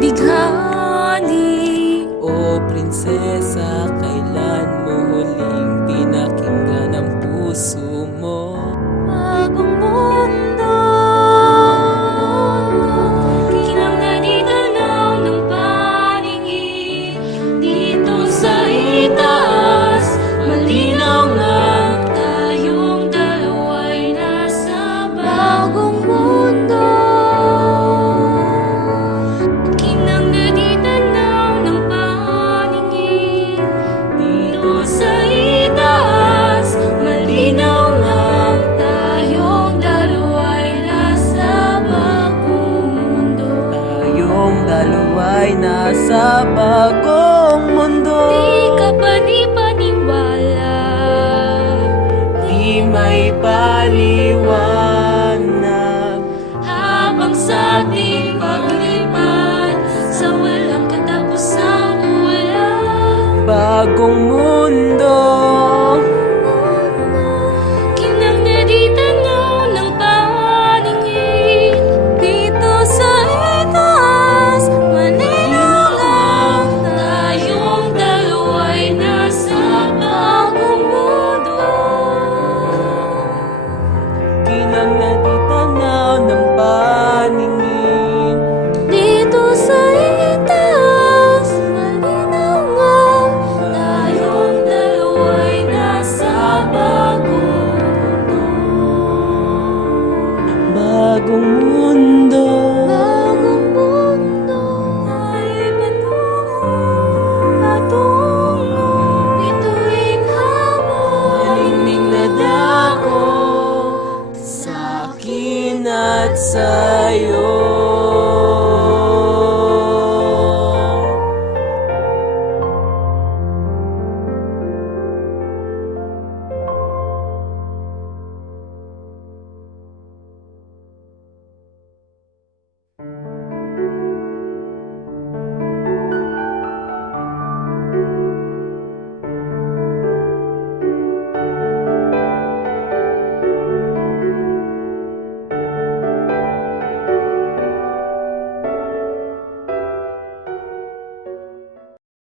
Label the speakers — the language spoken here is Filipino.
Speaker 1: Bighani,
Speaker 2: o oh princesa. dalawa'y nasa bagong mundo. Di ka
Speaker 1: ba di
Speaker 2: bagong mundo.
Speaker 1: Bagong mundo Ay patungo Patungo Ito'y Maraming
Speaker 2: nadako Sa akin at sa'yo.